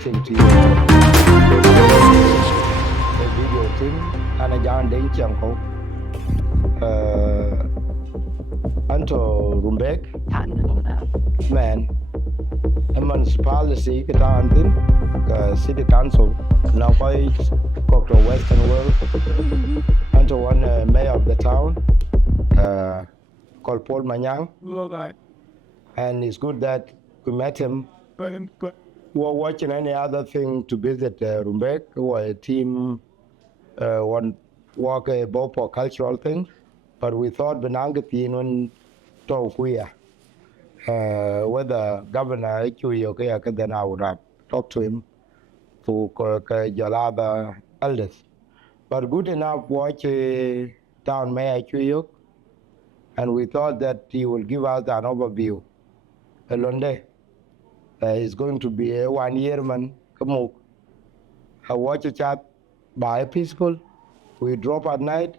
introducing to you a video thing and a John Deng Chanko Anto Rumbek man a municipality Kitantin city council now quite the Western world Anto one mayor of the town called Paul Manyang, and it's good that we met him. We were watching any other thing to visit Rumbek, or a team one walk a for cultural thing, but we thought Benangatin on talk whether Governor actually okay, then I would have talked to him to your other elders. But good enough watch town mayor actually, and we thought that he will give us an overview. Alonde is going to be a 1 year man. Come on. I watch a chat by peaceful. We drop at night.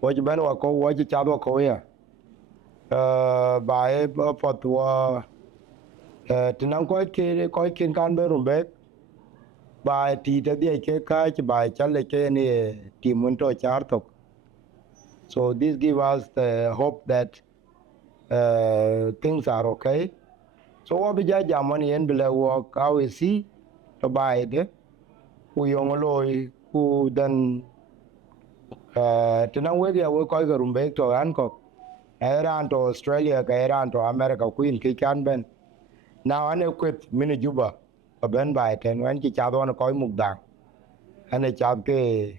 Watch Ben Wako, watch a chat Wako here. By for to Tinam quite kin can be Rumbek. By Tita the catch by Charlie Kenny Timunto Chartok. So this gives us the hope that things are okay. So what we judge money and below work, how we see to buy it. We only who then to know whether we call Rumbek to Hancock, around to Australia, around to America, Queen Kikan Ben. Now I know quit Mini Juba, a Ben by 10 when you chat on a coin move down. And a chat go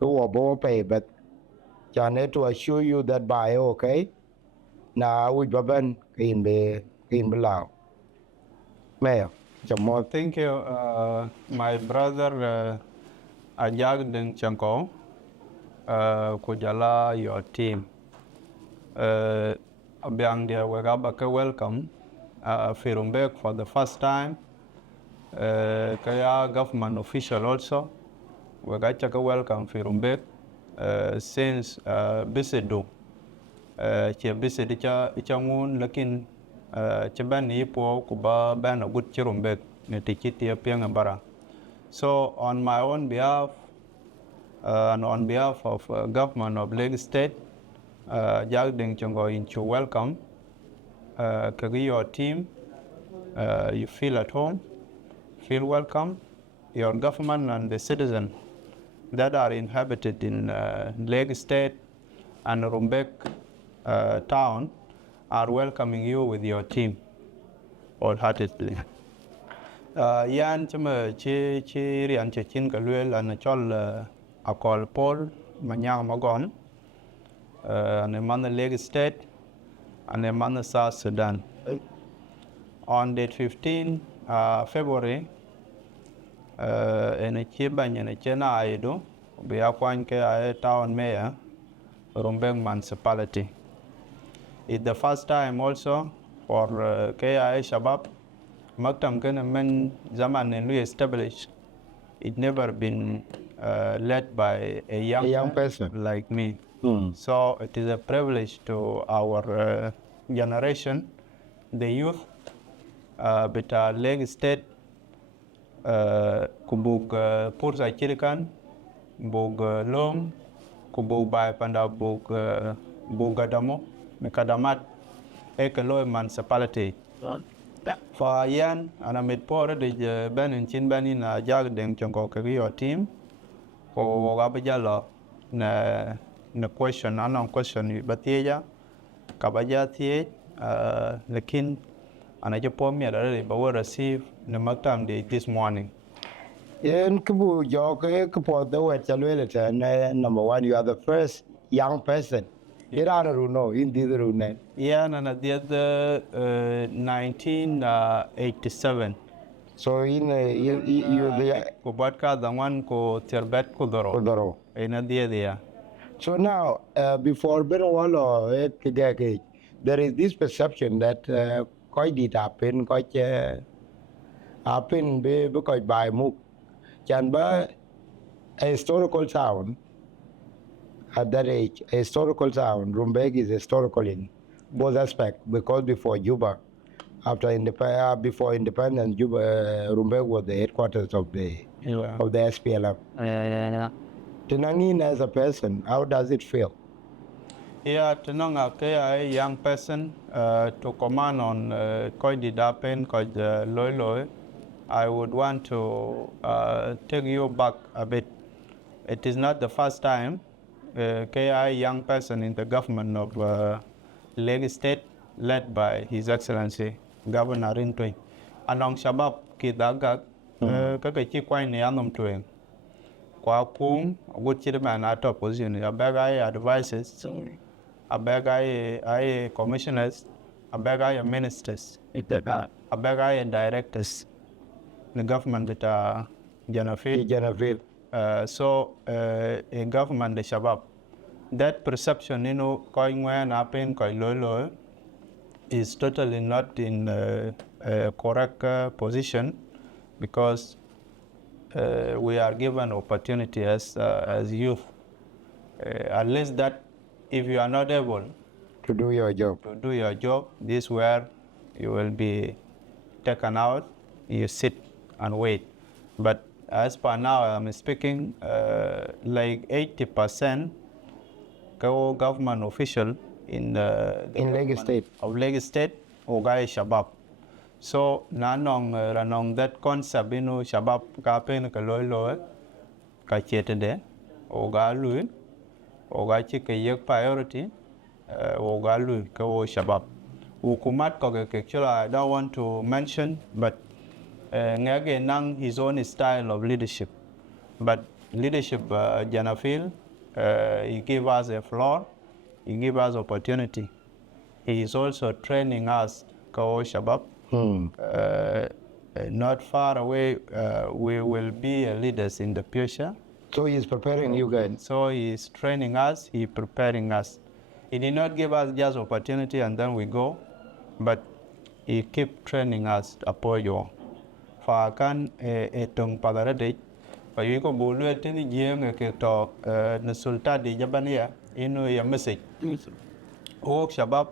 or pay, but I need to assure you that by okay. Now we Ben in below. Mayor, more. Thank you, my brother Ajag Deng Chanko, Kujala, your team. Abiang dia wegabaka welcome Rumbek for the first time. Kaya government official also. Wegachaka welcome Rumbek since Bisidu. Chia Bisidu ichamun lakin Chaban Yipo Kuba Ban a good Chirumbek, Netikiti Piangabara. So, on my own behalf and on behalf of government of Lagos State, Jagding Chongo into welcome. Kagi your team, you feel at home, feel welcome. Your government and the citizens that are inhabited in Lagos State and Rumbek town are welcoming you with your team wholeheartedly. Yan chama chi rian chin kalwel and chol Akol Paul Manyang Magon and a man Lagos State and a man South Sudan. On date 15 February in a chiban and a chena aido be akwan ke town mayor Rumbek Municipality. It's the first time also for KIA Shabab. Maktam Kana Men Zaman and we established. It never been led by a young person like me. So it is a privilege to our generation, the youth, but Lagos State, Kubug Pursa Chirikan, Bug Lom, Kubug Bai Panda Bug Bugadamo. Mekadamat Ekalo Municipality. For Yan and I made poor the Ben and Chin Ben in a Jag Deng Chonko your team or Abajalo na question, unknown question, but Tia Kabaja Thie, Lekin, and I just poor me already, but we received the Maktam day this morning. And Kubu Jok, Kupo, the way Chalwell, number one, you are the first young person. Yeah, and at the other 1987. So in you the Kubatka the one ko Terbet Kudoro. In a dear. So now before Benwalo there is this perception that quite did happen, quite happen because by Mook. Chanba a historical town. At that age, a historical town, Rumbek is historical in both aspects because before Juba, after before independence, Rumbek was the headquarters of the SPLM. Tenangin as a person, how does it feel? Yeah, Tenang a young person to command on Koi Didapen, Koi Loi Loi. I would want to take you back a bit. It is not the first time KI young person in the government of Lagos State, led by His Excellency Governor Rin Tueny. Anong Shabab Kidagak Kakachi Kwai Nianum Tueng. Kwa Pung, good chairman at opposition, a bag advices, a bag commissioners, a bag ministers, a bag directors. The government that are Janafil. So a government the Shabab. That perception, going when happen lolo is totally not in a correct position, because we are given opportunity as youth. At least that if you are not able to do your job, this is where you will be taken out, you sit and wait. But as per now, I'm speaking like 80% government official in Lagos State of Lagos State Ogai Shabab. So nanong that concept Shabab kapen kalolo ka chetede Oga lui Oga chike priority Oga lui ka Shabab. Ukumat ko actually I don't want to mention, but ngage nang his own style of leadership. But leadership Janafil, he gave us a floor, he gave us opportunity. He is also training us, Kao Shabab. Not far away, we will be leaders in the future. So he is preparing you guys. So he is training us, he is preparing us. He did not give us just opportunity and then we go, but he keep training us upon you. Fakan etong padaradej, payiko bulu etini jeng ke to resulta di Jabania inu ya message. Oh Shabab,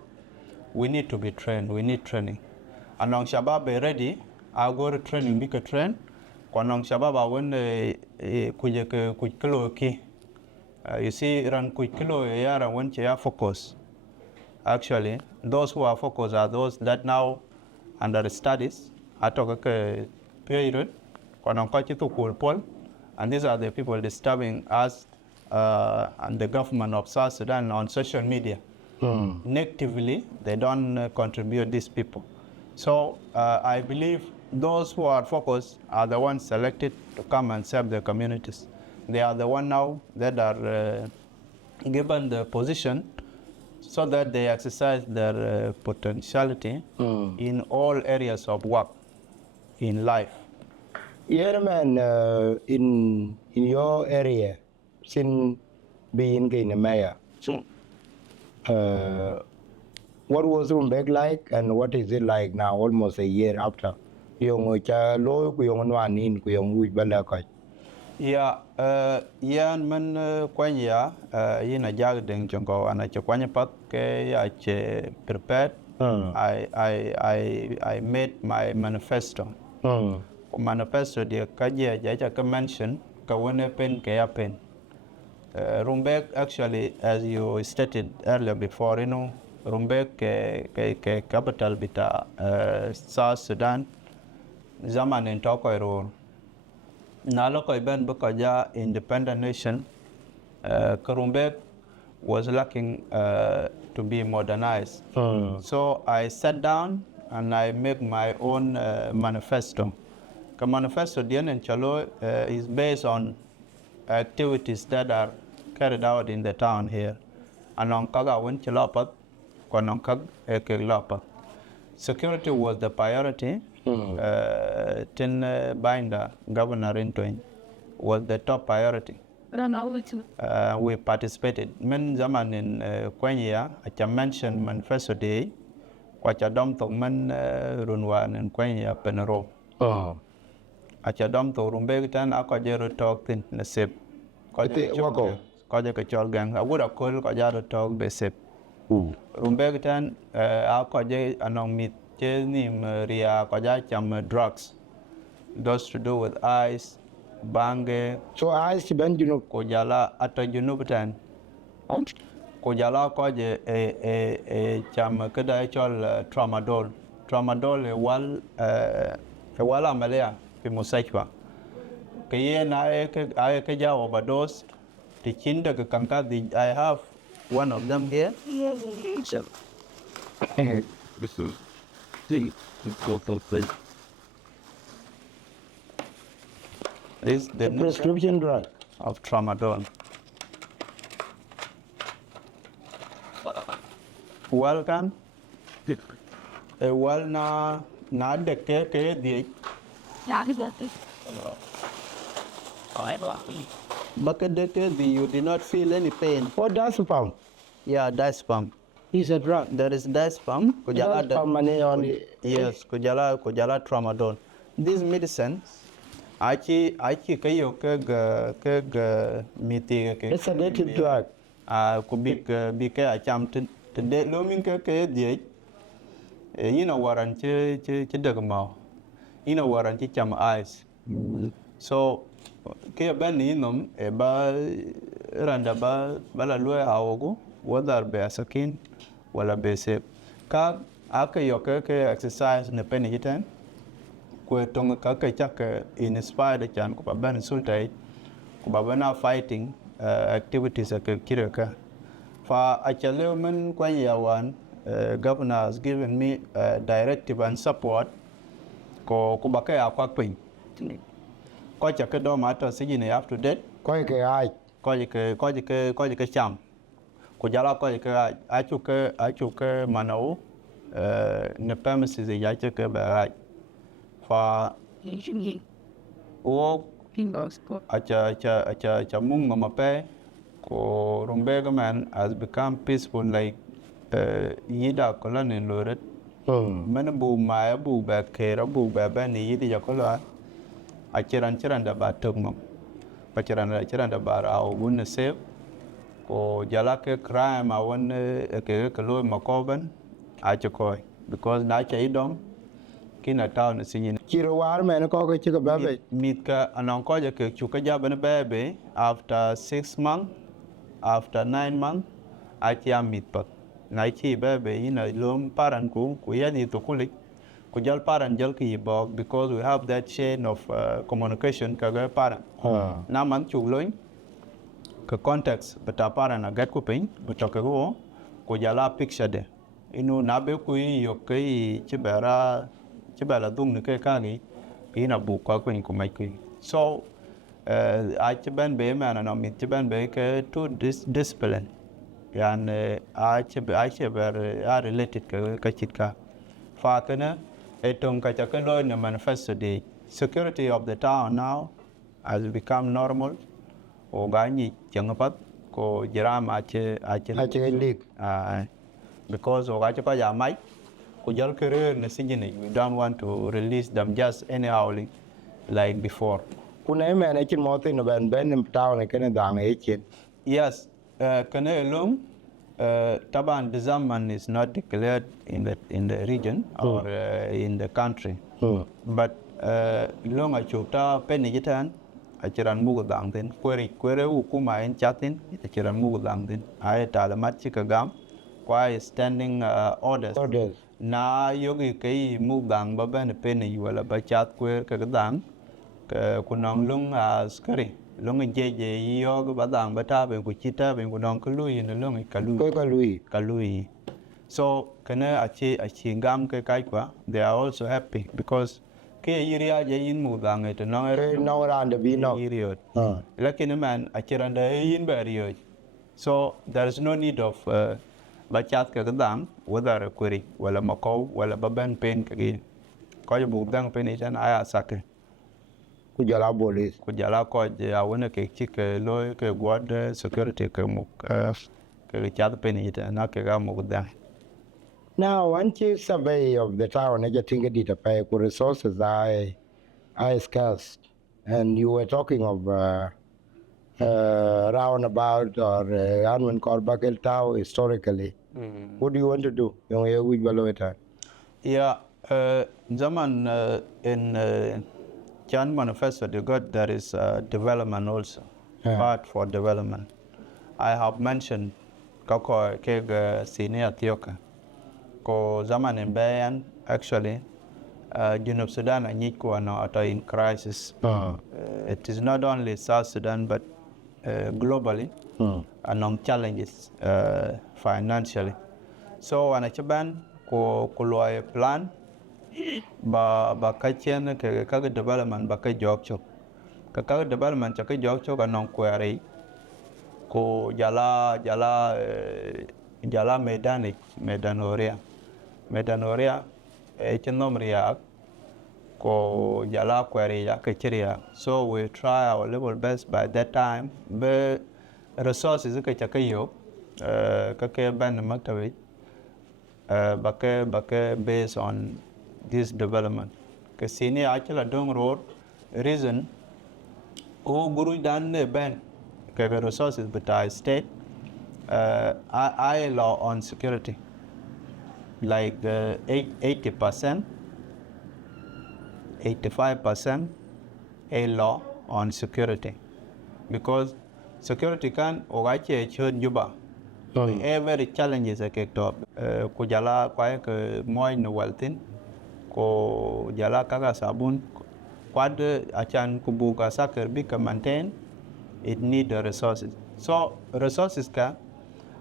we need to be trained. We need training. Anong Shabab be ready, I go to training bika train. Kwanong Shabab I want kuje kilo ki. You see, ran kilo yara when they are focused. Actually, those who are focused are those that now under studies. I talk period, and these are the people disturbing us and the government of South Sudan on social media. Negatively, they don't contribute these people. So I believe those who are focused are the ones selected to come and serve their communities. They are the ones now that are given the position so that they exercise their potentiality in all areas of work in life. Yeah, man, in your area, since being a mayor, what was Rumbek like and what is it like now, almost a year after? Yeah, man kwanya yina jag deng jongo ana kwanya pat ke ya che prepared. I made my manifesto. Manifesto dia kaji aja ka mention ka wone pen ke pen. Rumbek actually, as you stated earlier before, Rumbek ke capital bita South Sudan zaman in Tokoiro. Nalo ko iban bukaja independent nation. Rumbek was lacking to be modernized. So I sat down and I made my own manifesto. The manifesto in Chalo is based on activities that are carried out in the town here. Anong kaga wen chalapat, kwanong kag ekelapat. Security was the priority. Tin binder, Governor Rin Tueny was the top priority. We participated. Men zaman in Kwenya, I mentioned manifesto day, kwacha dom to men runwan in Kwenya penero. I dom to Rumbek tan akajero talk tin nasip. Kaja kachol gang. I would have called kajaro talk besip. Rumbek tan akaje anong meet che nim ria ko ja cham drugs, those to do with ice, bange, So I see ben junub. ko jala ata junub tan. Ko jala ko je cham kada chol tramadol. Tramadol e wal amalia fi musachwa. Ke ye na ke ja overdose. The kinda ke kanka I have one of them here. This is the thing. This is the Prescription drug. of tramadol. Welcome. Well na de ke di. But you did not feel any pain. What does pump? Yeah, diazepam. Is a drug. There is diazepam. Diazepam money on the. Yes, kujala tramadol. This medicine, achi kayo ke miti ke. It's a native drug. Kubik bike acham today lomin ke di. You know waran che dagmao. You know waran che cham eyes. So ke ben ni nom e ba randa ba la lue awogo whether be asakin wala be se ka aka yo ke exercise ne pen yitan ko tong ka chak inspire chan ko ban sultai ko ba na fighting activities ke kiraka fa achale men kwa yawan governor has given me directive and support ko ba ka akwa pin ko cha ke do ma to si ni up to date Koi ke ai. ko ke cham ko jala ko ke achu ke manau ne premises ya che ke ba fa o acha mung mama pe ko Rumbek man has become peaceful like yida ko la ne loret men bu ma bu ba ke ra bu ba ni yidi ya ko la achiran da ba tugmo pachiran da ba raw gun se ko jala ke crime a won ke lo makoban a chako because na chai dom kina town sin Kiro war men ko ke chika babe. mit ka anon ko je ke chuka ja ban bebe after 6 months after 9 months a chia mit pa na chi bebe ina lom paran ku ya ni to kulik ko jal paran jal ki bog because we have that chain of communication ka ga paran na man chu loin ka context beta paran a get ku pin beta ko ko jala picture de inu na be ku yo ke chibara dung ne ke ka ni ina bu ko ku mai ku so a chiban be man na mit chiban be ke to this discipline yan a chibar a related ka chitka fa kana etong ka chakalo na manifesto the security of the town now has become normal o gani changapat ko jiram ache leak. because o gache pa ya mai ko jal career na sinjini we don't want to release them just anyhow like before Kuna men e chin motin no ben in town e ken dang e chin. yes kana alone Taban the Zaman is not declared in the region or in the country. But long a chuta penijitan achiran mugudang din quere ukuma in chatin achiran mugudang din ay talamat chikagam kwa standing orders na yogi kai mugudang baban peni wala ba chat quere kagadang kunang lung askari long je yo ba dang ba ta ben ku chita ben ku dong ku lui ne long kalui so kana achi ngam ke kai kwa they are also happy because ke area je yin mu dang et no no ran de bi no area lakin man achiran da yin ba rio so there is no need of ba chat ka dang whether query wala mako wala ba ben pen ka gi ko bu dang pen itan aya sakke Kujala police. Kujala ko je awone ke chik lo ke guard security ke mu ke chat pen ita na ke ga mu da. Now, one chief survey of the town, I think it did pay resources are scarce, and you were talking of roundabout or Anwen Korbakil Town historically. What do you want to do? Yeah, Zaman in Chan manifesto they got there is development also, part for development. I have mentioned kako keg senior Ethiopia. Ko zaman in Bayan actually, Junub Sudan and Nyiko are now in crisis. It is not only South Sudan but globally, and challenges financially. So an achiban ko loy plan ba kachen ke development ba ka jok chok ka development cha ka jok chok anong query ko jala medanoria chinom riak ko jala query ya ka chiria. So we try our level best by that time be resources ka cha ka yo ka ke ban maktawi bake based on this development. Kasini actually dong road reason guru dan ban ke resources but I state I law on security like 80%, 85% a law on security because security can ogache chön juba. Every challenges a top ko jala kwa ke moy no waltin ko jala kaga sabun kwad achan kubuga saker bi ka maintain it need the resources. So resources ka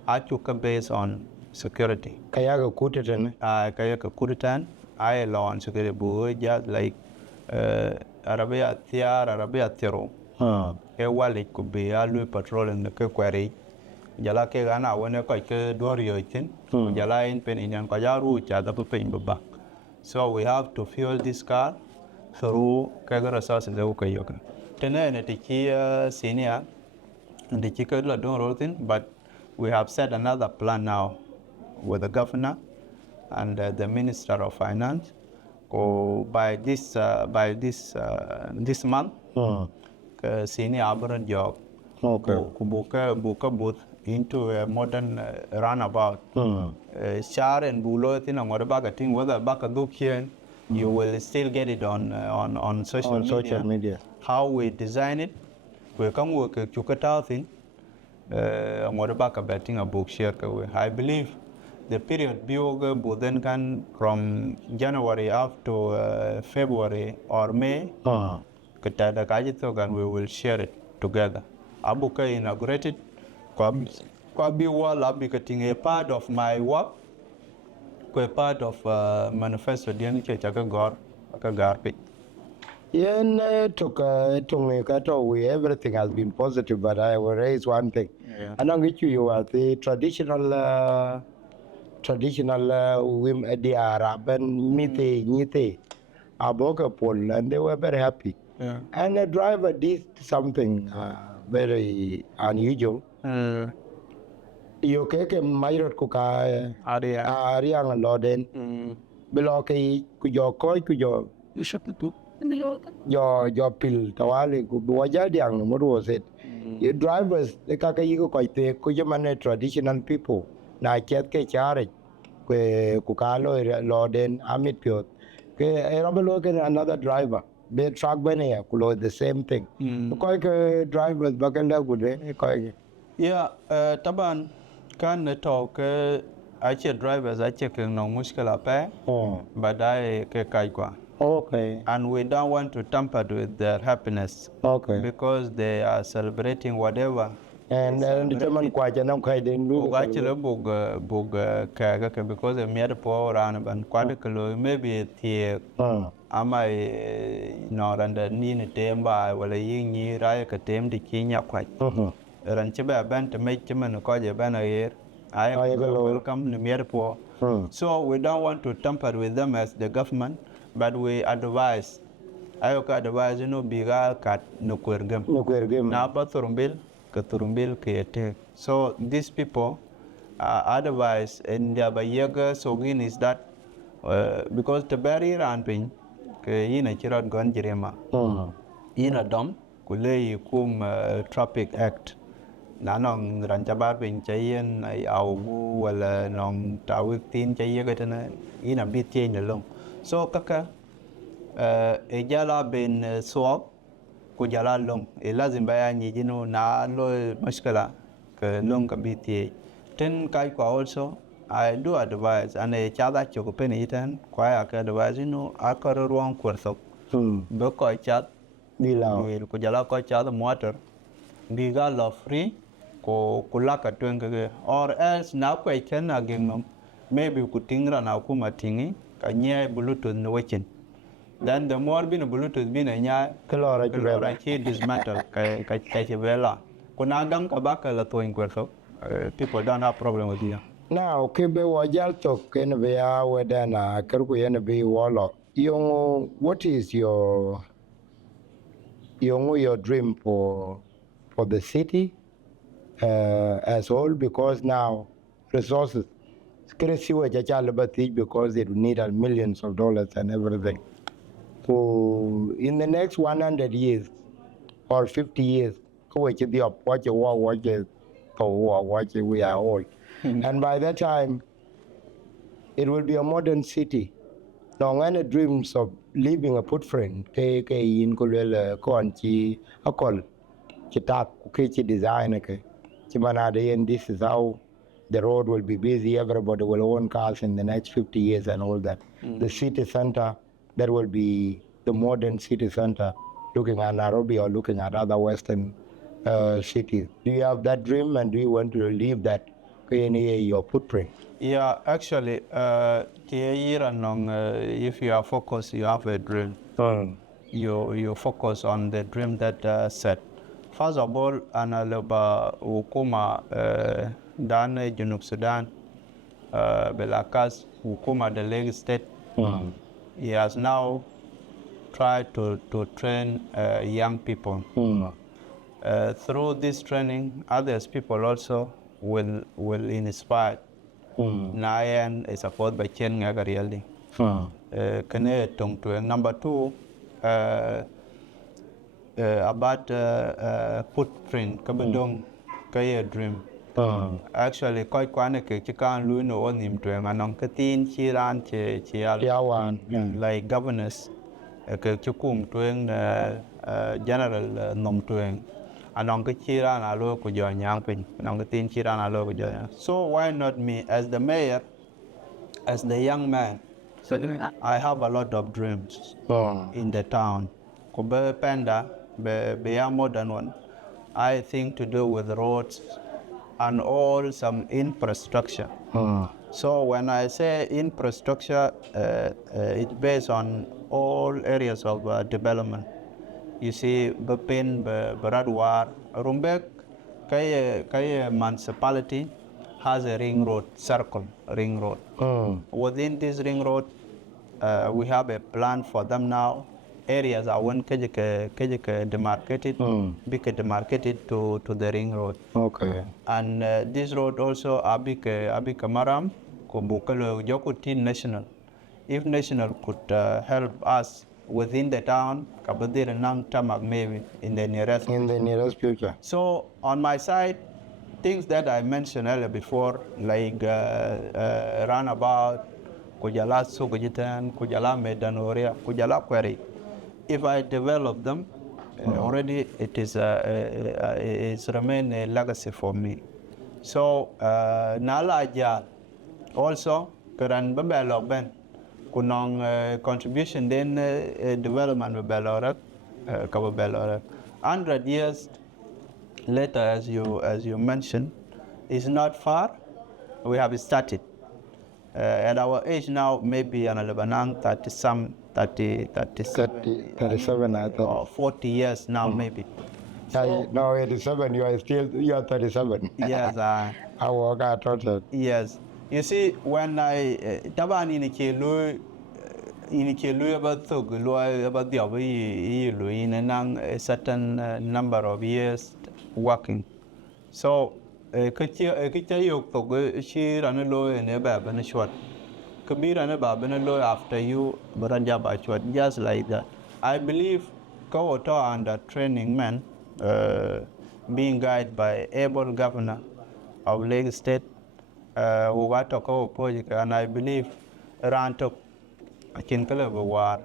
achu based on security. Kaya ka kutatan. Kaya ka kutatan I law on security bu just like Arabia tiaro. Ke wali could be alu patrol in the query. Jala ke gana wene ko ke dorio itin jala in pen in ko jaru cha da pen baba. So we have to fuel this car through ke resources de ko yoka tene ne tiki senior and the chicken la don rotin, but we have set another plan now with the governor and the minister of finance by this month senior abroad job buka booth into a modern runabout. Share and bulo thing and whatever thing whether back a look here you will still get it on social media. How we design it, we come work a chukata thing and whatever betting a book share. I believe the period bioga then can from January up to February or May. Katada kajitogan we will share it together. Abuka inaugurated Kwabi wala becoming a part of my work, a part of manifesto diani chaka garpi. Yen everything has been positive, but I will raise one thing. And I'm with you are the traditional women, the Arab and Nite, Aboka Pol, and they were very happy. And the driver did something very unusual. You keke Mayor kuka Ariang Loden Beloke kujo koi kujo your pill tawali kubuajadiang muru said your drivers the kaka yigo koite kujamane traditional people na chet ke chare kwe kukalo Loden Amit Piot ke Robelo another driver be truck bene kulo the same thing koi ke drivers bakanda gude koi taban kan talk actually drivers actually no muskala pa but I ke kaikwa. Okay. And we don't want to tamper with their happiness. Okay. Because they are celebrating whatever. And the German kwaja nam kai den lu actually bug kaga because they made power around and quadruple maybe the amai no randa ni ne temba wala yingi raya ka tem di kinya kwaj. Ranchiba band to make him and Koja banner here. I welcome the Mierpo. So we don't want to tamper with them as the government, but we advise. I advise biga kat no quergum. Now but Turumbil Kate. So these people advise and their bayaga so win is that because the barrier and pin in a chirat gun jerema. In a dom, Kulei kum Traffic Act. Nanong ranchabar bin chayen au wala nong tawik tin chay gatana in a bit change along. So kaka ejala ben swap kujala long lazim baya nyijino na lo mashkala ke long ka biti ten kai kwa also I do advise and a chada chokupen itan kwa ka advise akar ruang kurthok be ko chat Bila. will kujala ko chat motor biga lo free ko kulaka twenge or else na kwa ken agim maybe kutingra na kuma tingi kanye bluetooth no wechen. Then the more bin Bluetooth bin nya Kalora kalora chi dismantle ka vela. Kuna dam ka baka la to in kwerso. People don't have problem with you. Now, kibe wajal to ken be ya wedana kerku yen be wolo. What is your dream for the city as whole? Because now resources crazy because it need millions of dollars and everything. So in the next 100 years or 50 years, we are old. And by that time, it will be a modern city. Now, any dreams of leaving a footprint, in Kulel, Konchi, Akol, Chitak, Kichi design, and this is how the road will be busy. Everybody will own cars in the next 50 years and all that. The city center, that will be the modern city center, looking at Nairobi or looking at other Western cities. Do you have that dream, and do you want to leave that your footprint? Yeah, actually, if you are focused, you have a dream. You focus on the dream that set. First of all, analaba hukuma dan Junub Sudan belakas hukuma the Lagos State. He has now tried to train young people. Through this training, others people also will inspire. Nayan is support by Chen Ngagarialdi. Kene tong tueng. Number two, about footprint, kabadong kaya dream. Actually, quite kwane ke chikan lu no onim tueng anong katin chiran chial like governors ke chukum tueng general nom tueng. Anong ke chiran alo ko jo nyang pin anong ke tin chiran alo ko jo. So why not me as the mayor, as the young man? I have a lot of dreams in the town. Ko be penda be ya modern one. I think to do with roads and all some infrastructure. So when I say infrastructure, it's based on all areas of development. You see, Bepin, Baradwar, Rumbek, Kaya municipality has a ring road, circle ring road. Within this ring road, we have a plan for them now. Areas are one demarcated, demarcated to the ring road. Okay. And this road also abika maram ko bukalo jokuti national. If national could help us within the town, kabadir nang tamak maybe in the nearest future. So on my side, things that I mentioned earlier before, like runabout, kujala sukujitan, kujala medanoria, kujala query. If I develop them, already it is it's remain a legacy for me. So nala ajal also karan babelo ben kunong contribution then development babelo kababelo 100 years later, as you mentioned, is not far. We have started. At our age now, maybe an Lebanon 37, I thought. Or 40 years now, maybe. So, no, 87, you are 37. Yes. I work out total. Yes. You see, when I taban in about the in a certain number of years working. So she ran a low and a bab and a short. Kabir and a bab and a low after you, but just like that. I believe Kawato under training men being guided by able governor of Lagos State who got a project, and I believe Rantok I can call it a war,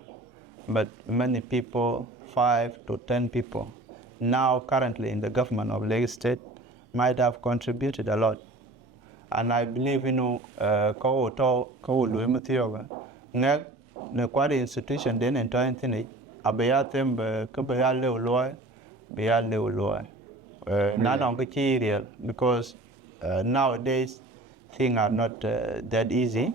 but many people, 5 to 10 people, now currently in the government of Lagos State, might have contributed a lot. And I believe, ko lu matioga, ne kwari institution den ento antini, abayatem kabayale uloy, bayale uloy. Not on real, because nowadays things are not that easy.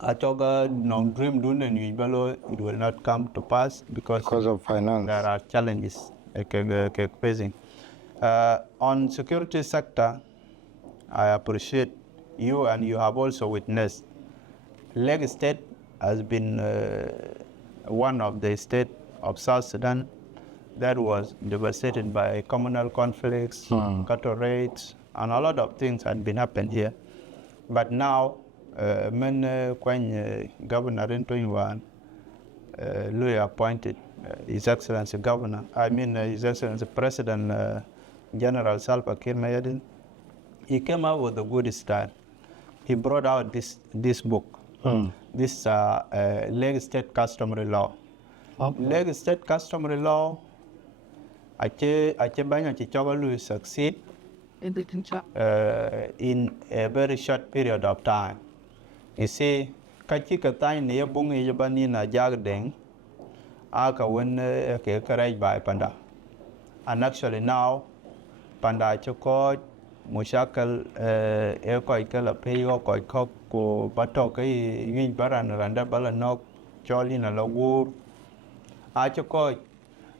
Achoga non dream dun and it will not come to pass because of finance. There are challenges facing. On security sector, I appreciate you, and you have also witnessed. Lagos State has been one of the states of South Sudan that was devastated by communal conflicts, cattle raids, and a lot of things had been happening here. But now, when Governor Rin Tueny Mabor appointed His Excellency His Excellency President General Salva Kiir Mayardin, he came out with a good style. He brought out this book, this Lagos State Customary Law. Lagos State Customary Law, ache banya chichogalu succeed in a very short period of time. You see, kachi katay niya bungi yabani na jagdeng, aka when ke karaj by panda. And actually now, panda chokoj, mushakal koi kala peyo koi kok ko batok yin baran randa balanok choli na lagur achokoj,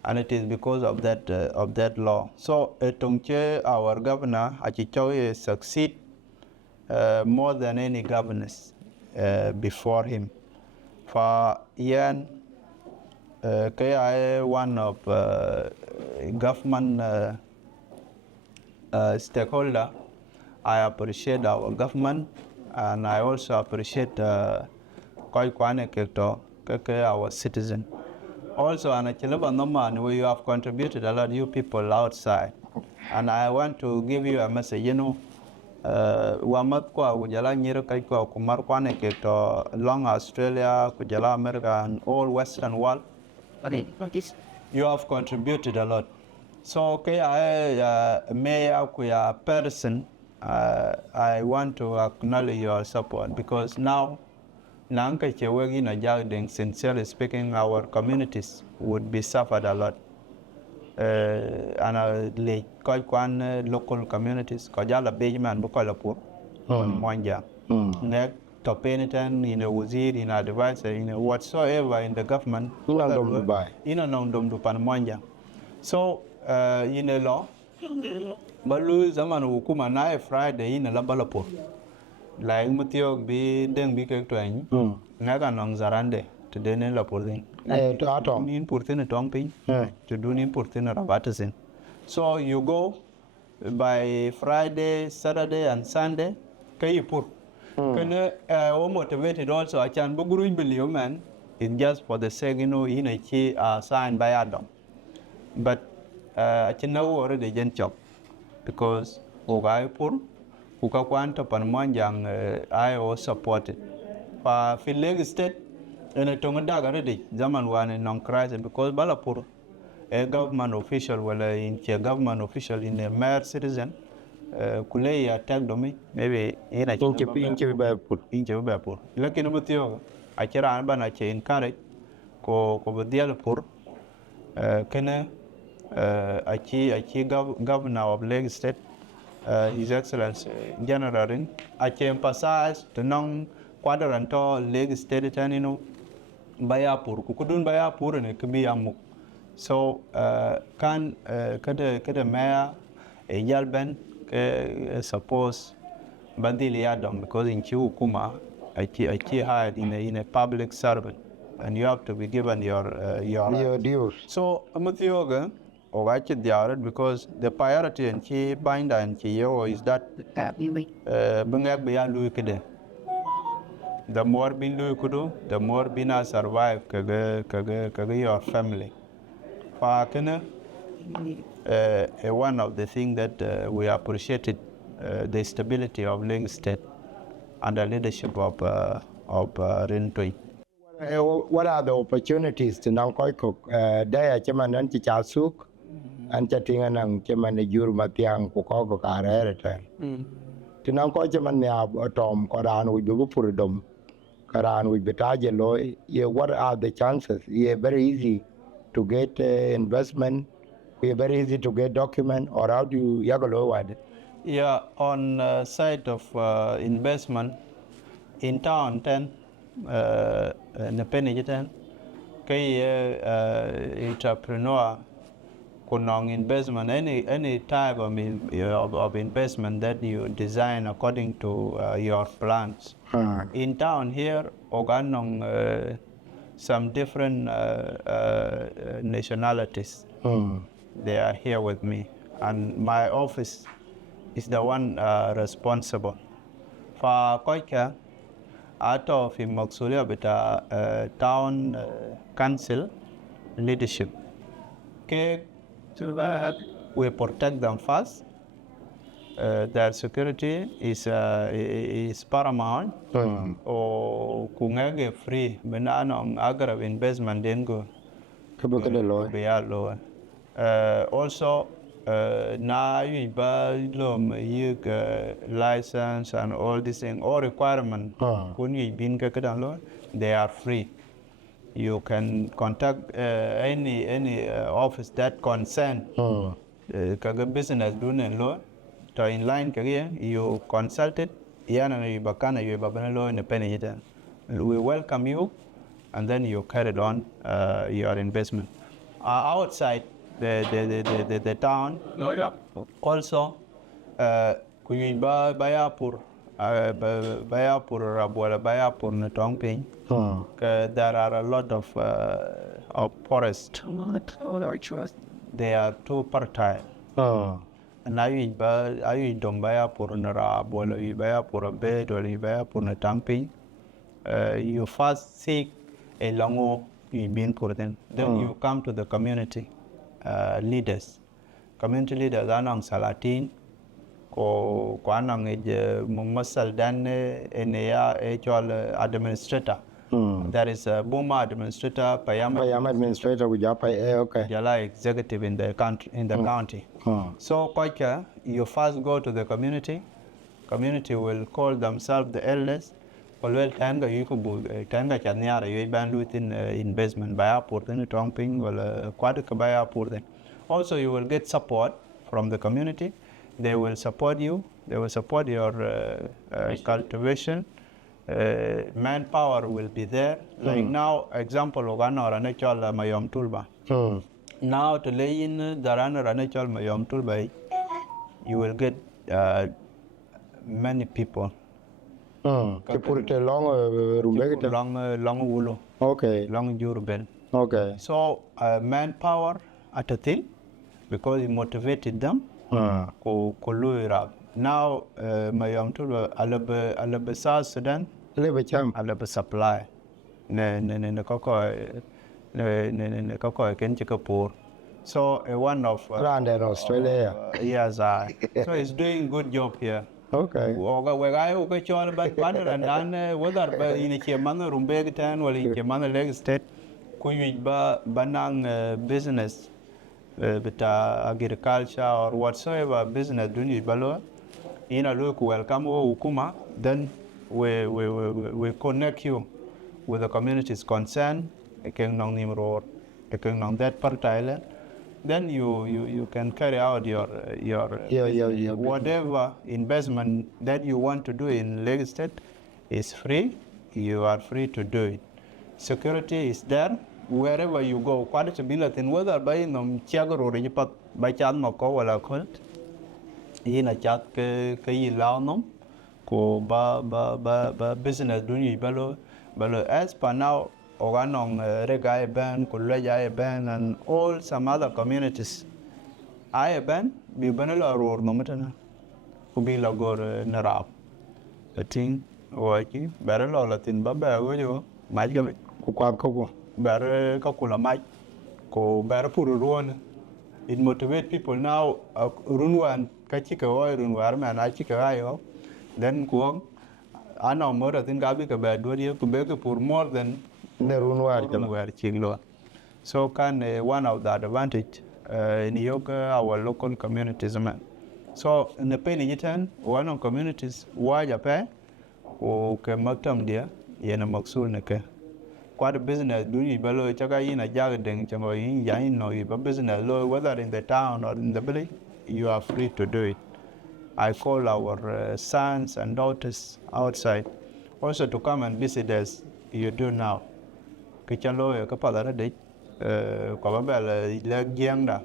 and it is because of that law. So tongche our governor achichoy succeed more than any governors before him. For Ian, one of government stakeholder, I appreciate our government, and I also appreciate our citizen. Also, where you have contributed a lot, you people outside. And I want to give you a message, wamat kwa kujala nyiro kai kwa kumar kwane kekto long Australia, kujala America, and all Western world. You have contributed a lot. So, Mayor kuya person, I want to acknowledge your support, because now, sincerely speaking, our communities would be suffered a lot. And local communities, Kajala Bejman, Bukalapur, Mwanja, Nek, Topenitan, in a wazir, in a advisor, in whatsoever in the government, in a non-dom to Panmanja. So, in a law, Balu Zaman Ukuma na Friday in a Labalapur. Like Mutiok be then be cake Naga non Zarande to Dene Lapurdin. To Atom. In Purtin a Tomping, to do in Purtin a Rabatasin. So you go by Friday, Saturday, and Sunday, Kayipur. Motivated also, I can Buguru believe man, it's just for the sake, in a key signed by Adam. But I can know already gen chop because Ogaipur. Kukakwanta Panmanyang I was supported. For Lagos State, and a Tongadag already, Zaman one in non crisis because Balapur, a government official, in a government official in a mayor citizen, Kulei attacked me, maybe in a Inchebapur. Looking at you, I can't Albanache encourage Ko Dialapur, Kene, Achi governor of Lagos State. His Excellency General Rin, I emphasize the non-quadrantal Lagos State Bayapur, Kukudun Bayapur and Kubiamuk. So, kada mayor, a Yalben, suppose Bandili Adam, because in Chiukuma, I hired in a public servant, and you have to be given your dues. So, Amatioga. Because the priority and key binder and key is that the more bin Lukudu, the more bina survive your family. One of the things that we appreciated the stability of Lagos State under leadership of Rin Tueny. What are the opportunities to nang koi kok daya chaman an chi cha suk an cha tinga nang chaman yur matiang ko ko ka re ta. Ti nang koi chaman ya tom ko ran wi bu pur dom karan wi betaje loy. What are the chances? Yeah, very easy to get investment. Very easy to get document, or how do you yagalo wide? Yeah, on side of investment in town ten na penny ten kay entrepreneur kunong investment any type of investment that you design according to your plans. In town here oganong some different nationalities. They are here with me, and my office is the one responsible for koika out of Maksulia bita town council leadership. Okay, to that we protect them first. Their security is paramount. Or kungage free benanong aggrave investment then go. Be lower. Also, now you buy license and all these things, all requirement. They are free. You can contact any office that concern business doing law. To in line career, you consult it. We welcome you, and then you carry on your investment. Outside the town, also, Bayapur Netongping. There are a lot of forest. They are too fertile. And I don't Bayapur Narabwala, Bayapur bed or Bayapur Netongping. You first seek a long been for them. Then you come to the community leaders. Community leaders anang Salatin ko anang masal dan enya actual administrator. There is a Buma administrator, Payama administrator with okay. Jala executive in the country county. So Koika, you first go to the community. Community will call themselves the elders. Well, tanga you could tanga chanyara you ban within investment by airport then trumping well quadruple by airport then. Also you will get support from the community. They will support you. They will support your cultivation. Manpower will be there. Like now, example of an or a natural mayom tulba. Now to lay in the runner a natural mayom tulba, you will get many people. To put it along Rumbek. Long wulu. Okay. Long Jurben. Okay. So manpower at a thing because it motivated them. Now mayom tulba alabe South Sudan. Alabe supply. Ne koko ken chikapur. So one of around in Australia. Yes, so he's doing good job here. Okay. Where I okay but partner and then whether in a Chemana Rumbek town or in Chemana Leg State, banang business with agriculture or whatsoever business doing balo in a look welcome Ukuma, then we connect you with the communities concerned, a king on Nim Road, a king on that part island. Then you can carry out your whatever investment that you want to do in Lagos State is free. You are free to do it. Security is there wherever you go. Quite a bit in whether by no Chiago or Ripat by Chan Moko or Colt in a chat Kay Launum ko ba business doing bello as per now. Oganong Regai Ban, Kulaya Ban, and all some other communities. I ban, be Benela or Nomatana, who be Lagor Narab. The thing, Waki, Barrel Latin Baba, will you? Might give it. Kukwako, Barre Kakula Mike, Ko Barapuru Ruan. It motivates people now. Runwan, Kachika oil, Runwarm, and Achika. Then Kuang, I know more than Gabika bad, what you could beg for more than ne runwar where chinglo. So can one of the advantage in our local communities man. So in the penny yitan one of communities waja pe o ke maktam dia yena maksul ne ke. Quite a business do you below chaga in a jagading chango in yain no you business low whether in the town or in the village you are free to do it. I call our sons and daughters outside also to come and visit us you do now. Kichalo ka padara de ko babel le giangda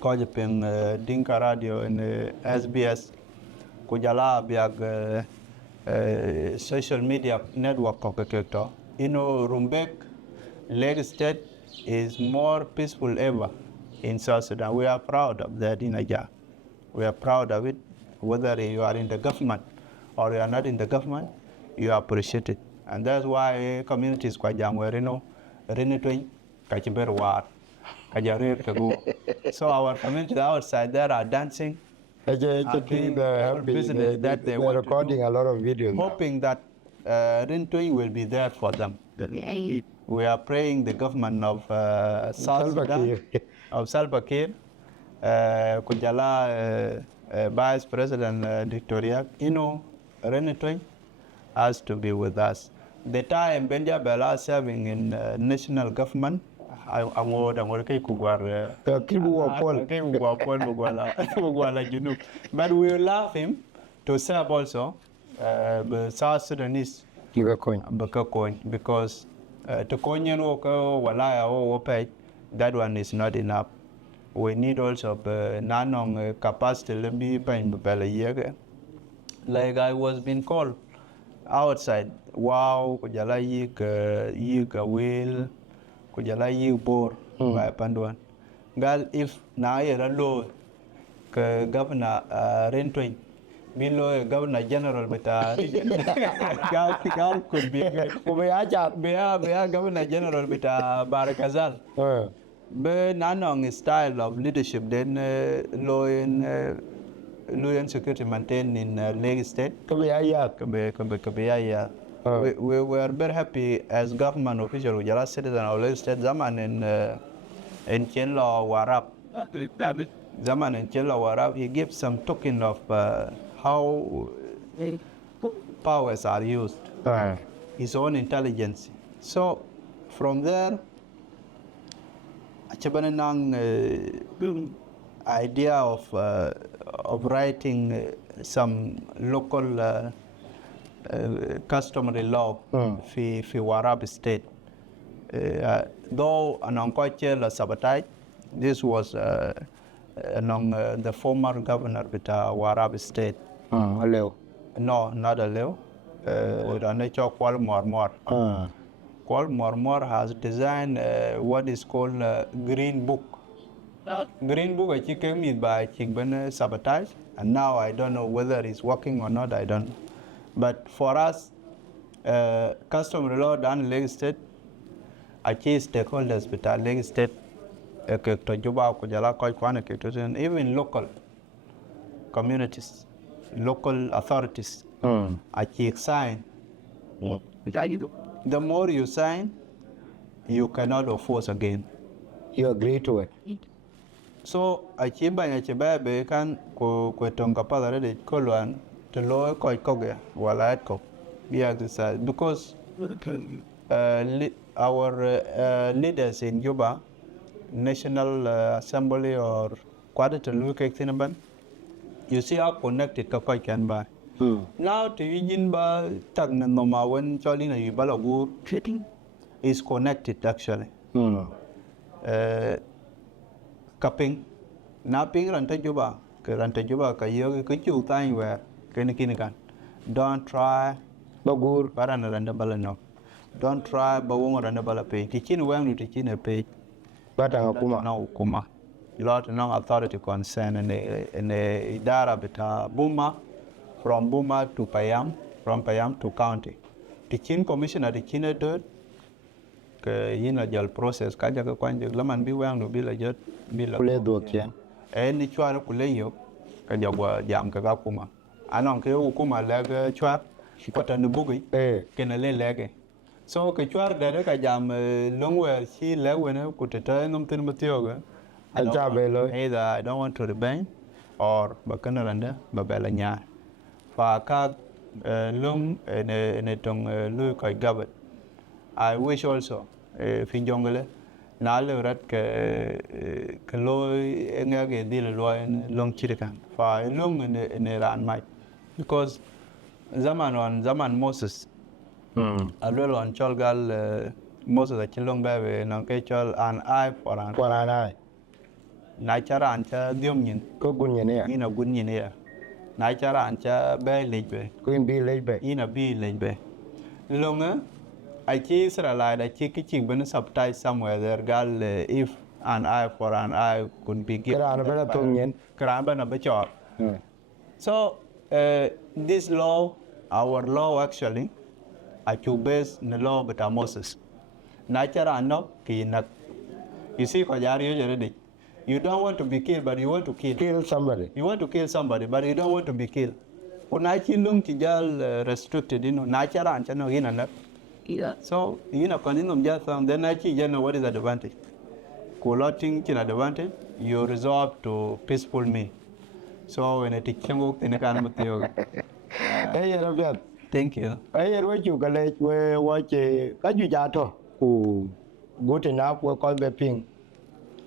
ko je pen dinka radio and SBS ko jala biag social media network ko kekto. Rumbek Lake State is more peaceful ever in South Sudan. We are proud of that in Aja. We are proud of it. Whether you are in the government or you are not in the government, you appreciate it. And that's why communities kwa jamwerino, Rin Tueny Mabor, so our community outside there are dancing. They're recording a lot of videos. Hoping that Rin Tueny will be there for them. We are praying the government of South Sudan, of Salva Kiir, Kujala Vice President Victoria, Rin Tueny has to be with us. The time Benja Bella serving in national government, but we will love him to serve also South Sudanese because to konyen woko walaya o pay that one is not enough. We need also nanong capacity lembi pain bela yege. Like I was being called outside. Wow, kujala yik will kujala yik bor by panduan. Gal if na yera low ke Governor Rin Tueny below Governor General beta gal could be Governor General beta Barakazal. But nanong style of leadership then law and security maintained in Lake State. We were very happy as government official with Jala citizen of Lake State Zaman in Chenla Warab. Zaman in Chenla Warab, he gives some token of how powers are used, his own intelligence. So from there, Achabanang idea of writing some local customary law fi Warab State. Though an unquestioned sabotage, this was among the former governor of Warab State. Hello. No, not a Leo. The nature Kwal Mormor. Kwal Mormor has designed what is called a Green Book. Green Book actually came in by Chigbane sabotage, and now I don't know whether it's working or not, I don't know. But for us, customary law done Lake State, actually stakeholders with our Lake State, even local communities, local authorities, actually sign. The more you sign, you cannot enforce again. You agree to it? So achiba be kan ko tonga padare de kolwan to lo ko koge wala ko be exercise because our leaders in Juba National Assembly or Quadrat look at you see how connected ka can buy. Now to yin ba tag na noma when cholina you balagur is connected actually. Cupping, napping ranta juba ka yogi kuchu time where kinikan. Don't try bagur barana randa balano. Don't try bawong randa balape. Tichin wang tichin a page. Batang kuma. No kuma. Lot no authority concern and the idara beta Buma from Buma to Payam, from Payam to county. Tichin commissioner tichin a dirt. Yina jal process kaja ka kwanje laman bi wang no bila jet bila kule dokia ni chwara kule yo kaja gwa jam ka kuma anon ke kuma lega chwar kwata no bugi kena le lege So cái chuột đấy cái jam long where chi lẽ when nó cụ thể nông tin mất tiêu cái. Anh cha về rồi. Either I don't want to remain or but cái này là bà bè là nhà. Và các lungในตรงลุยคอยกับI wish also fin jungle na le rat ke loy nga ge dil loy long chirikan fa lung ne ran mai because zaman Moses alwelo on cholgal Moses a chilong ba we na ke chol an eye for an eye na chara an cha diom nyin có gun như này ina gun nyin ya na chara an cha ba lejbe queen be late back ina bi lejbe longa I choose a lie that chicken when subtitle somewhere there gal if an eye for an eye could be given. So this law, our law actually, I to base the law but Moses. Nature and no kinak. You see, you don't want to be killed, but you want to kill somebody. You want to kill somebody, but you don't want to be killed. When I lung tijal restricted, nature and channel in and yeah. So, continuum just then I know what is the advantage. Collating chin advantage, you resolve to peaceful me. So when I take chemo in a kind of Hey, Rabia. Thank you. Hey, what you collect where watch a Kajujato who good enough work on the ping.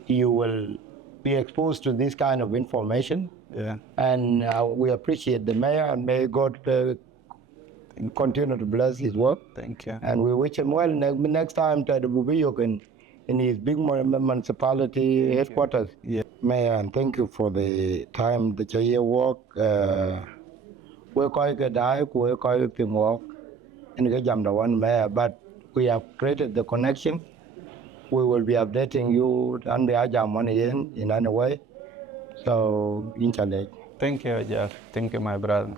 You will be exposed to this kind of information. Yeah. And we appreciate the mayor and may God continue to bless his work. Thank you. And we wish him well next time to the Bubiyok in his big municipality headquarters. Yeah. Mayor, and thank you for the time that you here work. We're quite a die, we're quite a walk, and we jam the one mayor, but we have created the connection. We will be updating you and the Ajam money in any way. So, inshallah. Thank you, Jeff. Thank you, my brother.